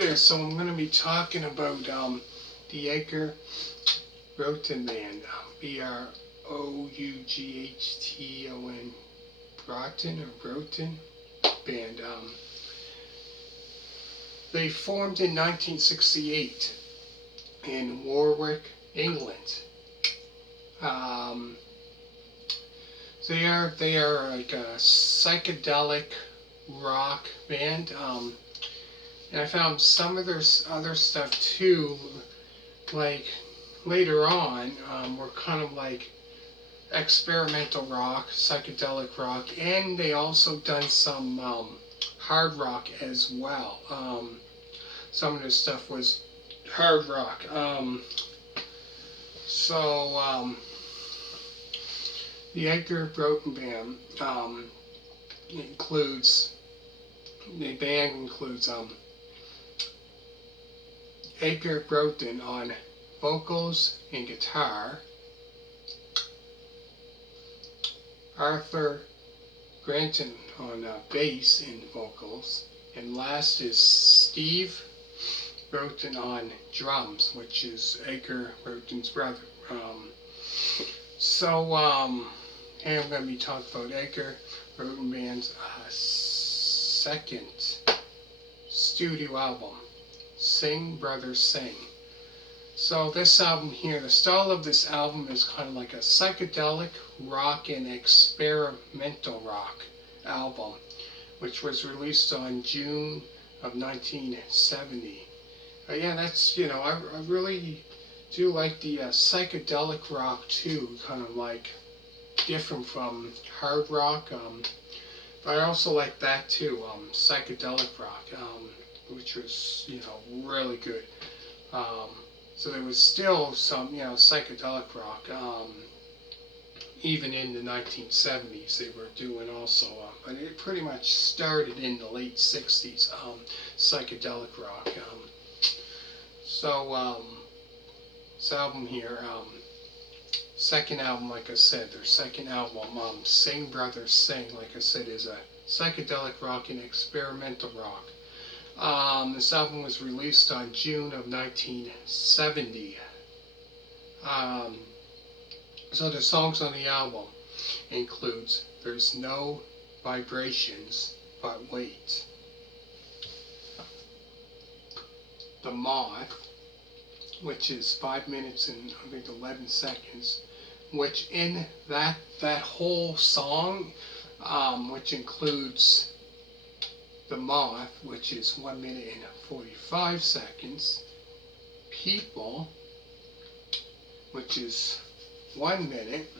there, so I'm going to be talking about the Edgar Broughton band, Broughton, Broughton or Broughton band. They formed in 1968 in Warwick, England. Um, they are like a psychedelic rock band. And I found some of their other stuff too, like later on, were kind of like experimental rock, psychedelic rock, and they also done some hard rock as well. Some of their stuff was hard rock. The Edgar Broughton band includes Edgar Broughton on vocals and guitar, Arthur Granton on bass and vocals, and last is Steve Broughton on drums, which is Edgar Broughton's brother. Here I'm going to be talking about Edgar Broughton Band's second studio album, Sing Brother Sing. So this album here, the style of this album is kind of like a psychedelic rock and experimental rock album, which was released on June of 1970. Yeah, that's, I really do like the psychedelic rock too, kind of like different from hard rock, but I also like that too, psychedelic rock, which was, really good. So there was still some, psychedelic rock, even in the 1970s they were doing also, but it pretty much started in the late 60s, psychedelic rock. This album here, second album, like I said, their second album, Sing Brother Sing, like I said, is a psychedelic rock and experimental rock. This album was released on June of 1970. So the songs on the album includes There's No Vibrations But Wait, The Moth, which is 5 minutes and I think 11 seconds, which in that whole song, which includes The Moth, which is 1 minute and 45 seconds, People, which is 1 minute,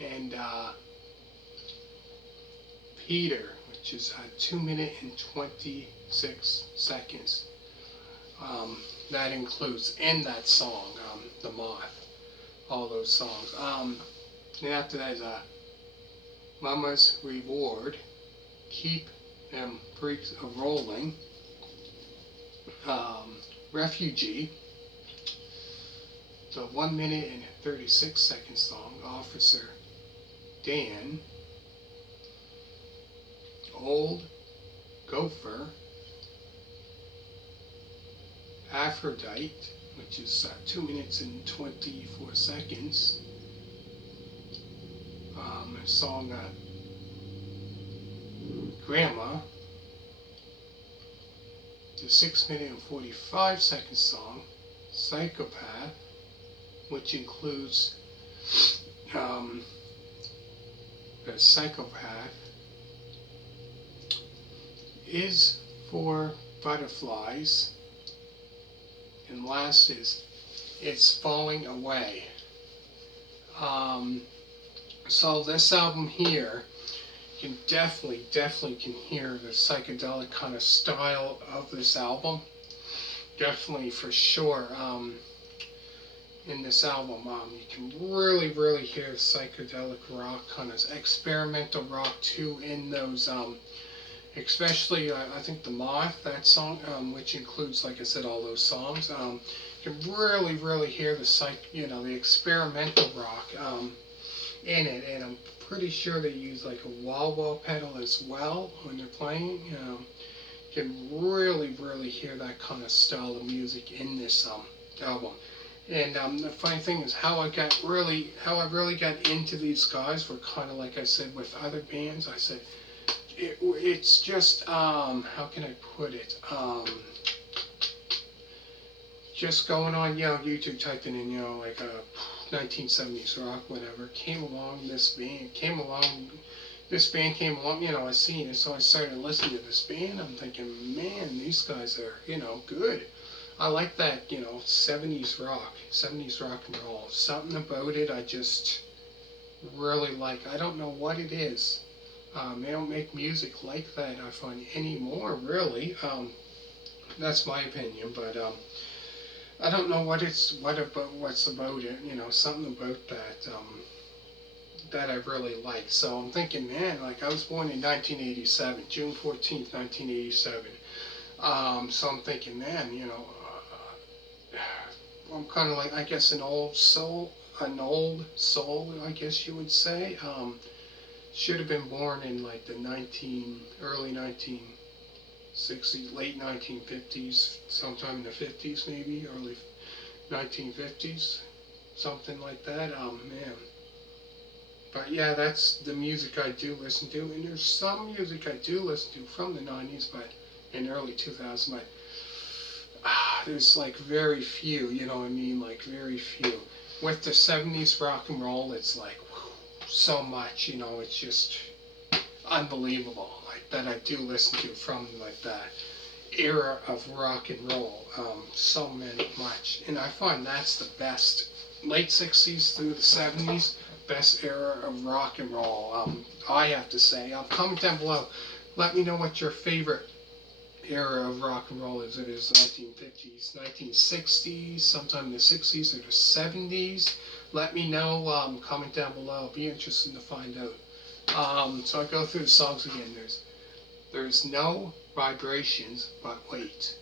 and Peter, which is 2 minutes and 26 seconds. That includes in that song, The Moth, all those songs. And after that is Momma's Reward, Keep Them Freaks A-Rolling, Refugee, the 1 minute and 36 second song, Officer Dan, Old Gopher, Aphrodite, which is 2 minutes and 24 seconds, a song Granma, the 6 minute and 45 second song Psychopath, which includes the Psychopath is for Butterflies, and last is It's Falling Away. So this album here, you can definitely can hear the psychedelic kind of style of this album. Definitely, for sure. In this album, you can really hear psychedelic rock, kind of experimental rock too in those, especially I think The Moth, that song, which includes, like I said, all those songs. You can really hear the experimental rock in it, and I'm pretty sure they use like a wah-wah pedal as well when they're playing. can really, really hear that kind of style of music in this album. And the funny thing is how I really got into these guys were kind of like I said with other bands. I said it's just how can I put it? Just going on, YouTube, typing in, like 1970s rock, whatever. This band came along, I seen it, so I started listening to this band. I'm thinking, man, these guys are, good. I like that, 70s rock and roll. Something about it I just really like. I don't know what it is. They don't make music like that, I find, anymore, really. That's my opinion, but I don't know what's about it, something about that that I really like. So I'm thinking, man, like I was born in 1987, June 14th, 1987. So I'm thinking, man, I'm kind of like, I guess, an old soul, I guess you would say. Should have been born in like the early 1960s, late 1950s, sometime in the 50s maybe, early 1950s, something like that. Man. But yeah, that's the music I do listen to, and there's some music I do listen to from the 90s, but in early 2000s, but there's like very few, you know what I mean, like very few. With the 70s rock and roll, it's like so much, it's just unbelievable, like that I do listen to from like that era of rock and roll, so much, and I find that's the best. Late 60s through the 70s, best era of rock and roll, I have to say. Comment down below, let me know what your favorite era of rock and roll is. It is 1950s, 1960s, sometime in the 60s or the 70s. Let me know, comment down below, be interested to find out. So I go through the songs again. There's No Vibrations But Wait.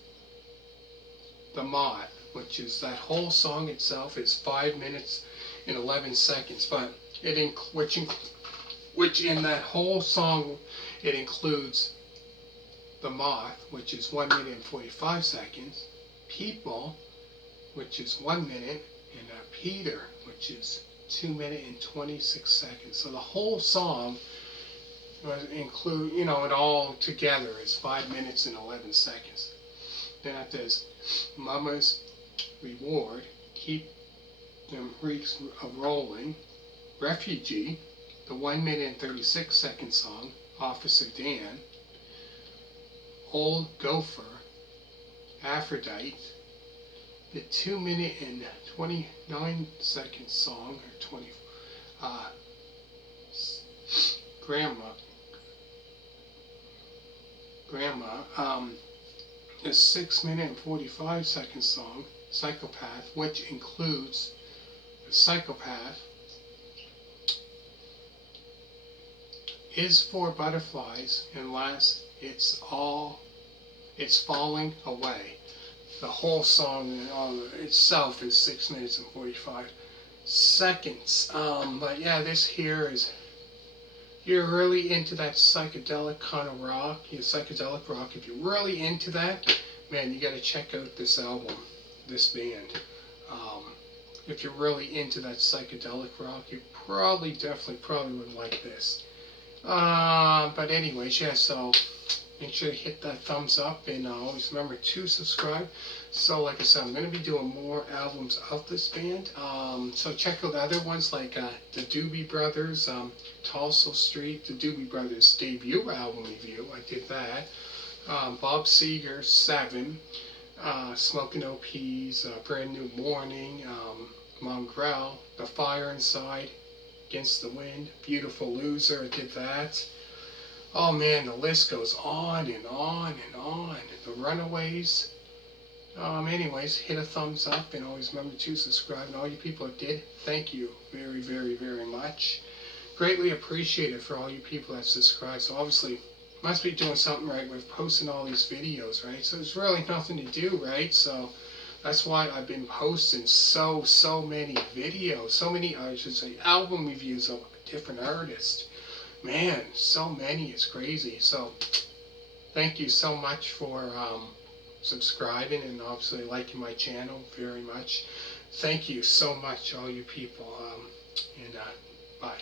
The Moth, which is that whole song itself is 5 minutes and 11 seconds, but which in that whole song it includes The Moth, which is 1 minute and 45 seconds, People, which is 1 minute, and Peter, which is 2 minutes and 26 seconds. So the whole song include, it all together is 5 minutes and 11 seconds. Then after this, Momma's Reward, Keep Them Freaks Rolling, Refugee, the 1 minute and 36 second song, Officer Dan, Old Gopher, Aphrodite, the 2 minute and 29 second song, or 20, Granma, the 6 minute and 45 second song, Psychopath, which includes the Psychopath, Is for Butterflies, and last, It's Falling Away. The whole song itself is 6 minutes and 45 seconds. But yeah, this here is, you're really into that psychedelic kind of rock, psychedelic rock, if you're really into that, man, you got to check out this album, this band. If you're really into that psychedelic rock, you definitely would like this. But anyways, yeah, so make sure to hit that thumbs up, and always remember to subscribe. So like I said, I'm going to be doing more albums of this band. So check out other ones like the Doobie Brothers, Tulsa Street, the Doobie Brothers debut album review. I did that. Bob Seger's 7, Smoking OP's Brand New Morning, Mongrel, The Fire Inside, Against the Wind, Beautiful Loser, I did that. Oh man, the list goes on and on and on. The Runaways. Anyways, hit a thumbs up, and always remember to subscribe. And all you people that did, thank you very, very, very much. Greatly appreciated for all you people that subscribe. So obviously, must be doing something right with posting all these videos, right? So there's really nothing to do, right? So that's why I've been posting so many videos, I should say, album reviews of different artists. Man, so many, it's crazy. So Thank you so much for subscribing and obviously liking my channel very much. Thank you so much, all you people. And bye.